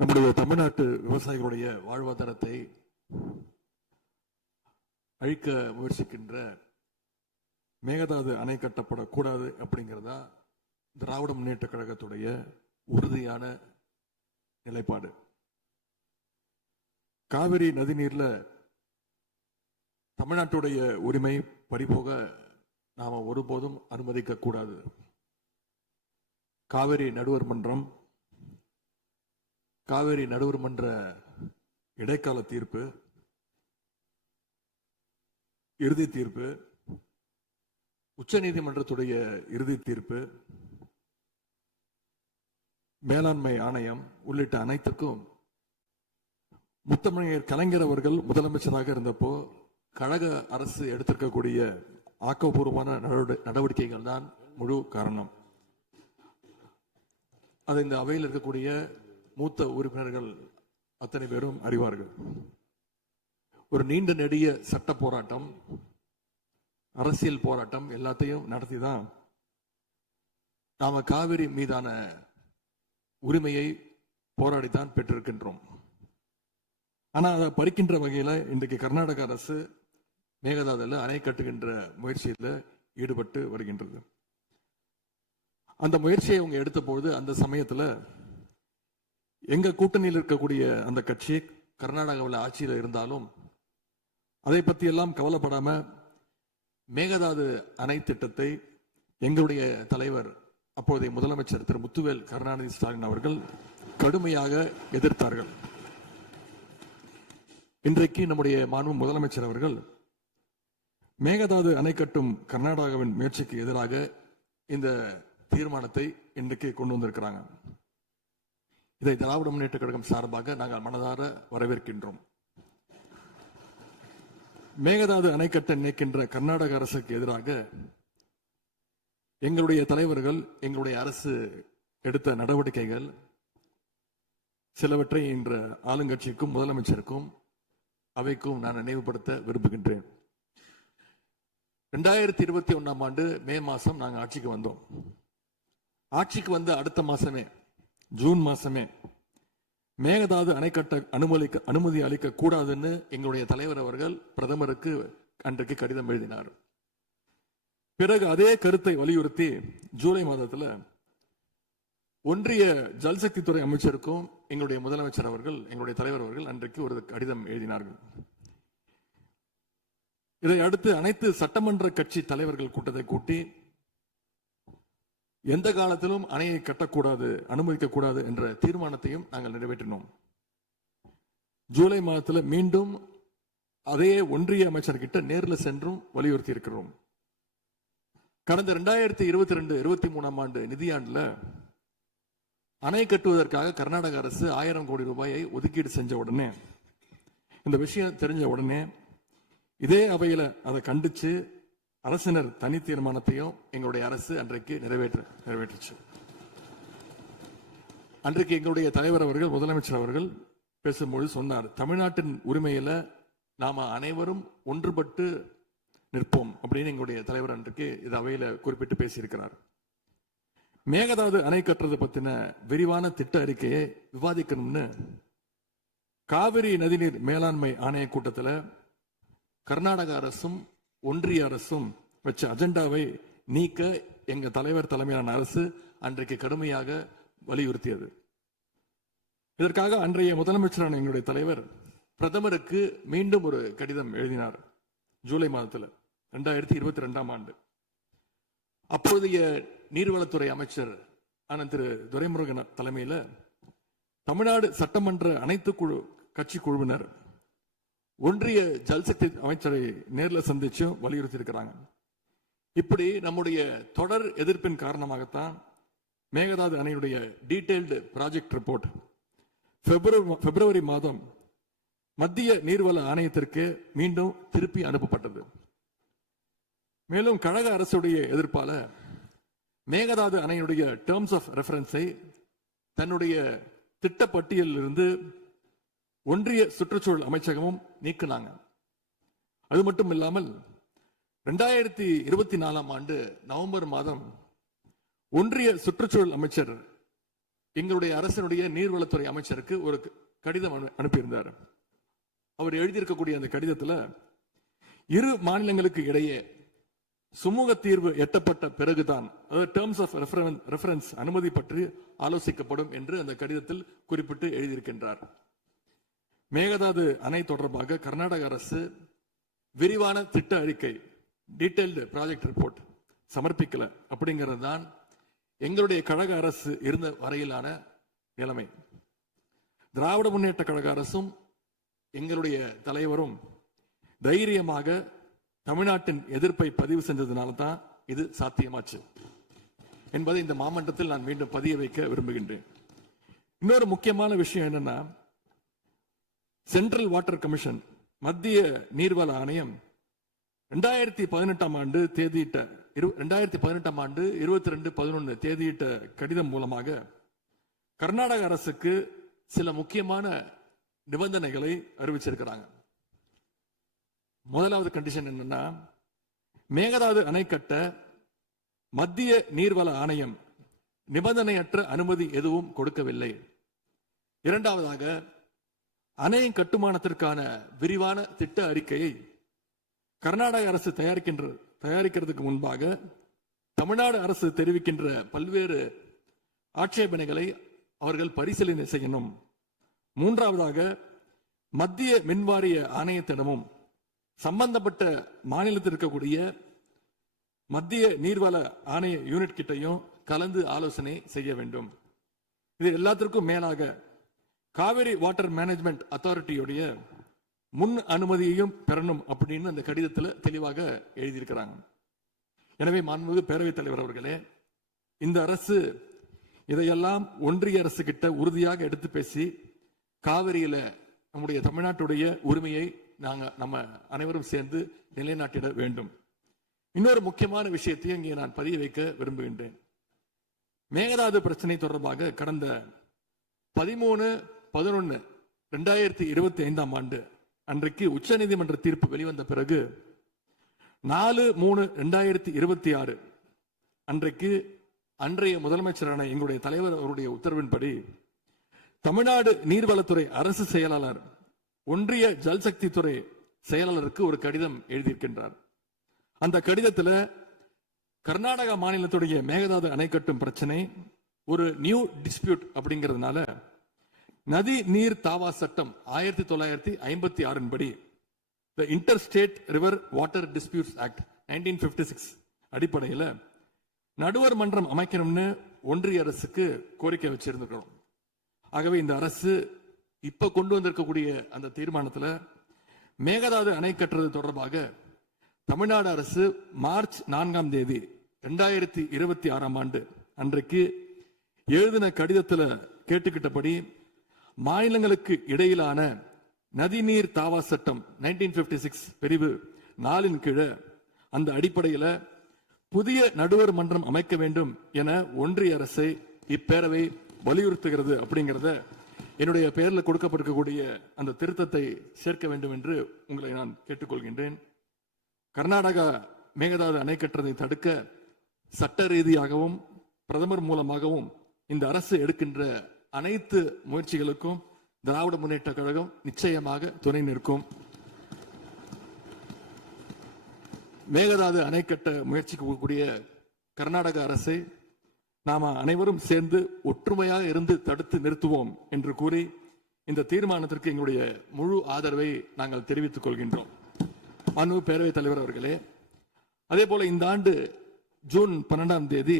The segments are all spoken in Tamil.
நம்முடைய தமிழ்நாட்டு விவசாயிகளுடைய வாழ்வாதாரத்தை அழிக்க முயற்சிக்கின்ற மேகதாது அணை கட்டப்படக்கூடாது அப்படிங்கிறதா திராவிட முன்னேற்ற கழகத்துடைய உறுதியான நிலைப்பாடு. காவிரி நதிநீர்ல தமிழ்நாட்டுடைய உரிமை பறிபோக நாம ஒருபோதும் அனுமதிக்க கூடாது. காவிரி நடுவர் மன்றம், காவிரி நடுவர் மன்ற இடைக்கால தீர்ப்பு, இறுதி தீர்ப்பு, உச்ச நீதிமன்றத்துடைய இறுதி தீர்ப்பு, மேலாண்மை ஆணையம் உள்ளிட்ட அனைத்துக்கும் முத்தமிழர் கலைஞர் அவர்கள் முதலமைச்சராக இருந்தப்போ கழக அரசு எடுத்திருக்கக்கூடிய ஆக்கப்பூர்வமான நடவடிக்கைகள் தான் முழு காரணம். அதை இந்த அவையில் இருக்கக்கூடிய மூத்த உறுப்பினர்கள் அத்தனை பேரும் அறிவார்கள். ஒரு நீண்ட நெடிய சட்ட போராட்டம், அரசியல் போராட்டம் எல்லாத்தையும் நடத்திதான் நாம காவிரி மீதான உரிமையை போராடித்தான் பெற்றிருக்கின்றோம். ஆனா அதை பறிக்கின்ற வகையில இன்றைக்கு கர்நாடக அரசு மேகதாதுல அணை கட்டுகின்ற முயற்சியில் ஈடுபட்டு வருகின்றது. அந்த முயற்சியை அவங்க எடுத்த பொழுது அந்த சமயத்துல எங்க கூட்டணியில் இருக்கக்கூடிய அந்த கட்சி கர்நாடகாவில் ஆட்சியில் இருந்தாலும் அதை பத்தி எல்லாம் கவலைப்படாம மேகதாது அணை திட்டத்தை எங்களுடைய தலைவர் அப்போதைய முதலமைச்சர் திரு முத்துவேல் கருணாநிதி ஸ்டாலின் அவர்கள் கடுமையாக எதிர்த்தார்கள். இன்றைக்கு நம்முடைய மாண்பு முதலமைச்சர் அவர்கள் மேகதாது அணை கட்டும் கர்நாடகாவின் முயற்சிக்கு எதிராக இந்த தீர்மானத்தை இன்றைக்கு கொண்டு வந்திருக்கிறாங்க. இதை திராவிட முன்னேற்ற கழகம் சார்பாக நாங்கள் மனதார வரவேற்கின்றோம். மேகதாது அணை கட்ட நினைக்கின்ற கர்நாடக அரசுக்கு எதிராக எங்களுடைய தலைவர்கள், எங்களுடைய அரசு எடுத்த நடவடிக்கைகள் சிலவற்றை இன்று ஆளுங்கட்சிக்கும் முதலமைச்சருக்கும் அவைக்கும் நான் நினைவுபடுத்த விரும்புகின்றேன். 2021 ஆண்டு மே மாசம் நாங்கள் ஆட்சிக்கு வந்தோம். ஆட்சிக்கு வந்த அடுத்த மாசமே, ஜூன் மாசமே மேகதாது அணை கட்ட அனுமதி அளிக்க கூடாதுன்னு எங்களுடைய தலைவர் அவர்கள் பிரதமருக்கு அன்றைக்கு கடிதம் எழுதினார். பிறகு அதே கருத்தை வலியுறுத்தி ஜூலை மாதத்துல ஒன்றிய ஜல்சக்தித்துறை அமைச்சருக்கும் எங்களுடைய முதலமைச்சர் அவர்கள், எங்களுடைய தலைவர் அவர்கள் அன்றைக்கு ஒரு கடிதம் எழுதினார்கள். இதை அடுத்து அனைத்து சட்டமன்ற கட்சி தலைவர்கள் கூட்டத்தை கூட்டி எந்த காலத்திலும் அணையை கட்டக்கூடாது, அனுமதிக்க கூடாது என்ற தீர்மானத்தையும் நாங்கள் நிறைவேற்றினோம். ஜூலை மாதத்துல மீண்டும் அதே ஒன்றிய அமைச்சர்கிட்ட நேரில் சென்றும் வலியுறுத்தி இருக்கிறோம். கடந்த 2022-23 ஆண்டு நிதியாண்டுல அணை கட்டுவதற்காக கர்நாடக அரசு 1000 கோடி ரூபாயை ஒதுக்கீடு செஞ்ச உடனே, இந்த விஷயம் தெரிஞ்ச உடனே இதே அவையில அதை கண்டிச்சு அரசினர் தனி தீர்மானத்தையும் எங்களுடைய அரசு அன்றைக்கு நிறைவேற்றுச்சு. அன்றைக்கு எங்களுடைய தலைவர் அவர்கள், முதலமைச்சர் அவர்கள் பேசும்போது சொன்னார், தமிழ்நாட்டின் உரிமையில நாம அனைவரும் ஒன்றுபட்டு நிற்போம் அப்படின்னு எங்களுடைய தலைவர் அன்றைக்கு இது அவையில குறிப்பிட்டு பேசியிருக்கிறார். மேகதாது அணை கட்டுறது பத்தின விரிவான திட்ட அறிக்கையை விவாதிக்கணும்னு காவிரி நதிநீர் மேலாண்மை ஆணைய கூட்டத்தில் கர்நாடக அரசும் ஒன்றிய அரசும் வச்ச அஜெண்டாவை நீக்க எங்க தலைவர் தலைமையிலான அரசு அன்றைக்கு கடுமையாக வலியுறுத்தியது. இதற்காக அன்றைய முதலமைச்சரான எங்களுடைய தலைவர் பிரதமருக்கு மீண்டும் ஒரு கடிதம் எழுதினார் ஜூலை மாதத்தில் 2022 ஆண்டு. அப்போதைய நீர்வளத்துறை அமைச்சர் ஆனந்த் திரு துரைமுருகன் தலைமையில தமிழ்நாடு சட்டமன்ற அனைத்து கட்சி குழுவினர் ஒன்றிய ஜல்சக்தி அமைச்சரை நேரில் சந்திச்சு வலியுறுத்தி இருக்கிறாங்க. இப்படி நம்முடைய தொடர் எதிர்ப்பின் காரணமாகத்தான் மேகதாது அணையுடைய டீடைல்டு ப்ராஜெக்ட் ரிப்போர்ட் பிப்ரவரி மாதம் மத்திய நீர்வள ஆணையத்திற்கு மீண்டும் திருப்பி அனுப்பப்பட்டது. மேலும் கழக அரசுடைய எதிர்ப்பால மேகதாது அணையுடைய டேர்ம்ஸ் ஆஃப் ரெஃபரன்ஸை தன்னுடைய திட்டப்பட்டியலில் இருந்து ஒன்றிய சுற்றுச்சூழல் அமைச்சகமும் நீக்கினாங்க. அது மட்டும் இல்லாமல் 2024 ஆண்டு நவம்பர் மாதம் ஒன்றிய சுற்றுச்சூழல் அமைச்சர் எங்களுடைய அரசினுடைய நீர்வளத்துறை அமைச்சருக்கு ஒரு கடிதம் அனுப்பியிருந்தார். அவர் எழுதியிருக்கக்கூடிய அந்த கடிதத்துல இரு மாநிலங்களுக்கு இடையே சுமூக தீர்வு எட்டப்பட்ட பிறகுதான், அதாவது டேர்ம்ஸ் ஆஃப் ரெஃபரன்ஸ் அனுமதி பற்றி ஆலோசிக்கப்படும் என்று அந்த கடிதத்தில் குறிப்பிட்டு எழுதியிருக்கின்றார். மேகதாது அணை தொடர்பாக கர்நாடக அரசு விரிவான திட்ட அறிக்கை, டீடைல்டு ப்ராஜெக்ட் ரிப்போர்ட் சமர்ப்பிக்கல அப்படிங்கிறது தான் எங்களுடைய கழக அரசு இருந்த வரையிலான நிலைமை. திராவிட முன்னேற்ற கழக அரசும் எங்களுடைய தலைவரும் தைரியமாக தமிழ்நாட்டின் எதிர்ப்பை பதிவு செஞ்சதுனால தான் இது சாத்தியமாச்சு என்பதை இந்த மாமன்றத்தில் நான் மீண்டும் பதிய வைக்க விரும்புகின்றேன். இன்னொரு முக்கியமான விஷயம் என்னன்னா, சென்ட்ரல் வாட்டர் கமிஷன், மத்திய நீர்வள ஆணையம் 2018 ஆண்டு தேதியிட்ட 2018 ஆண்டு 22/11 தேதியிட்ட கடிதம் மூலமாக கர்நாடக அரசுக்கு சில முக்கியமான நிபந்தனைகளை அறிவிச்சிருக்கிறாங்க. முதலாவது கண்டிஷன் என்னன்னா, மேகதாது அணை கட்ட மத்திய நீர்வள ஆணையம் நிபந்தனையற்ற அனுமதி எதுவும் கொடுக்கவில்லை. இரண்டாவதாக, அணையின் கட்டுமானத்திற்கான விரிவான திட்ட அறிக்கையை கர்நாடக அரசு தயாரிக்கிறதுக்கு முன்பாக தமிழ்நாடு அரசு தெரிவிக்கின்ற பல்வேறு ஆட்சேபனைகளை அவர்கள் பரிசீலனை செய்யணும். மூன்றாவதாக, மத்திய மின்வாரிய ஆணையத்திடமும் சம்பந்தப்பட்ட மாநிலத்தில் இருக்கக்கூடிய மத்திய நீர்வள ஆணைய யூனிட் கிட்டையும் கலந்து ஆலோசனை செய்ய வேண்டும். இது எல்லாத்திற்கும் மேலாக காவிரி வாட்டர் மேனேஜ்மெண்ட் அத்தாரிட்டியுடைய முன் அனுமதியையும் பெறணும் அப்படின்னு அந்த கடிதத்தில் தெளிவாக எழுதியிருக்கிறாங்க. எனவே மாண்புமிகு பேரவைத் தலைவர் அவர்களே, இந்த அரசு இதையெல்லாம் ஒன்றிய அரசு கிட்ட உறுதியாக எடுத்து பேசி காவிரியில நம்முடைய தமிழ்நாட்டுடைய உரிமையை நம்ம அனைவரும் சேர்ந்து நிலைநாட்டிட வேண்டும். இன்னொரு முக்கியமான விஷயத்தையும் இங்கே நான் பதிய வைக்க விரும்புகின்றேன். மேகதாது பிரச்சனை தொடர்பாக கடந்த 13/11/2025 ஆண்டு அன்றைக்கு உச்சநீதிமன்ற தீர்ப்பு வெளிவந்த பிறகு 4/3/2026 அன்றைக்கு அன்றைய முதலமைச்சரான எங்களுடைய தலைவர் அவருடைய உத்தரவின்படி தமிழ்நாடு நீர்வளத்துறை அரசு செயலாளர் ஒன்றிய ஜல்சக்தி துறை செயலாளருக்கு ஒரு கடிதம் எழுதியிருக்கின்றார். அந்த கடிதத்தில் கர்நாடக மாநிலத்துடைய மேகதாது அணை கட்டும் பிரச்சனை ஒரு நியூ டிஸ்பியூட் அப்படிங்கிறதுனால நதி நீர் தாவா சட்டம் 1956 படி inter state river water disputes act 1956 அடிப்படையில் நடுவர் மன்றம் அமைக்கணும்னு ஒன்றிய அரசுக்கு கோரிக்கை வச்சிருக்கிறோம். ஆகவே இந்த அரசு இப்ப கொண்டு வந்திருக்கக்கூடிய அந்த தீர்மானத்தில் மேகதாது அணை கட்டுறது தொடர்பாக தமிழ்நாடு அரசு மார்ச் 4ஆம் தேதி 2026 ஆண்டு அன்றைக்கு எழுதின கடிதத்தில் கேட்டுக்கிட்டபடி மாநிலங்களுக்கு இடையிலான நதிநீர் தாவா சட்டம் 1956 பிரிவு 4 கீழே அந்த அடிப்படையில் புதிய நடுவர் மன்றம் அமைக்க வேண்டும் என ஒன்றிய அரசை இப்பேரவை வலியுறுத்துகிறது அப்படிங்கிறத என்னுடைய பெயரில் கொடுக்கப்பட்டிருக்கக்கூடிய அந்த திருத்தத்தை சேர்க்க வேண்டும் என்று உங்களை நான் கேட்டுக்கொள்கின்றேன். கர்நாடகா மேகதாது அணை கட்டுறதை தடுக்க சட்ட ரீதியாகவும் பிரதமர் மூலமாகவும் இந்த அரசு எடுக்கின்ற அனைத்து முயற்சிகளுக்கும் திராவிட முன்னேற்ற கழகம் நிச்சயமாக துணை நிற்கும். மேகதாது அணை கட்ட முயற்சிக்கக்கூடிய கர்நாடக அரசை நாம அனைவரும் சேர்ந்து ஒற்றுமையாக இருந்து தடுத்து நிறுத்துவோம் என்று கூறி இந்த தீர்மானத்திற்கு எங்களுடைய முழு ஆதரவை நாங்கள் தெரிவித்துக் கொள்கின்றோம். மாண்புமிகு பேரவைத் தலைவர் அவர்களே, அதே போல இந்த ஆண்டு ஜூன் 12ஆம் தேதி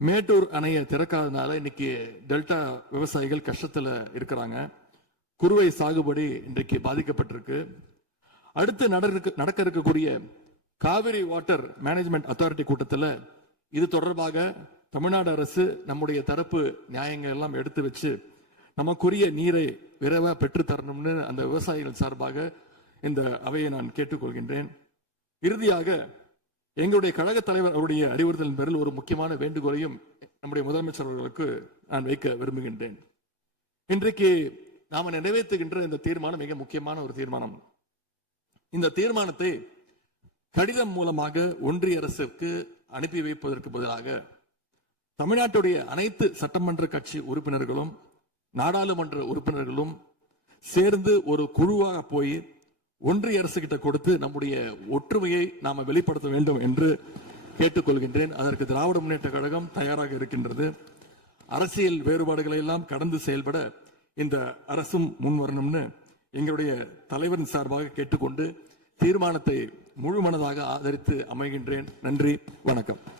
மேட்டூர் அணையை திறக்காதனால இன்னைக்கு டெல்டா விவசாயிகள் கஷ்டத்துல இருக்கிறாங்க. குறுவை சாகுபடி இன்றைக்கு பாதிக்கப்பட்டிருக்கு. அடுத்து நடக்க இருக்கக்கூடிய காவிரி வாட்டர் மேனேஜ்மெண்ட் அத்தாரிட்டி கூட்டத்தில் இது தொடர்பாக தமிழ்நாடு அரசு நம்முடைய தரப்பு நியாயங்கள் எல்லாம் எடுத்து வச்சு நமக்குரிய நீரை விரைவா பெற்று தரணும்னு அந்த விவசாயிகள் சார்பாக இந்த அவையை நான் கேட்டுக்கொள்கின்றேன். இறுதியாக எங்களுடைய கழக தலைவர் அவருடைய அறிவுறுத்தலின் பேரில் ஒரு முக்கியமான வேண்டுகோளையும் நம்முடைய முதலமைச்சர் அவர்களுக்கு நான் வைக்க விரும்புகின்றேன். இன்றைக்கு நாம நிறைவேற்றுகின்ற இந்த தீர்மானம் மிக முக்கியமான ஒரு தீர்மானம். இந்த தீர்மானத்தை கடிதம் மூலமாக ஒன்றிய அரசுக்கு அனுப்பி வைப்பதற்கு பதிலாக தமிழ்நாட்டுடைய அனைத்து சட்டமன்ற கட்சி உறுப்பினர்களும் நாடாளுமன்ற உறுப்பினர்களும் சேர்ந்து ஒரு குழுவாக போய் ஒன்றிய அரசு கிட்ட கொடுத்து நம்முடைய ஒற்றுமையை நாம வெளிப்படுத்த வேண்டும் என்று கேட்டுக்கொள்கின்றேன். அதற்கு திராவிட முன்னேற்ற கழகம் தயாராக இருக்கின்றது. அரசியல் வேறுபாடுகளை எல்லாம் கடந்து செயல்பட இந்த அரசும் முன்வரணும்னு எங்களுடைய தலைவரின் சார்பாக கேட்டுக்கொண்டு தீர்மானத்தை முழு மனதாக ஆதரித்து அமைகின்றேன். நன்றி, வணக்கம்.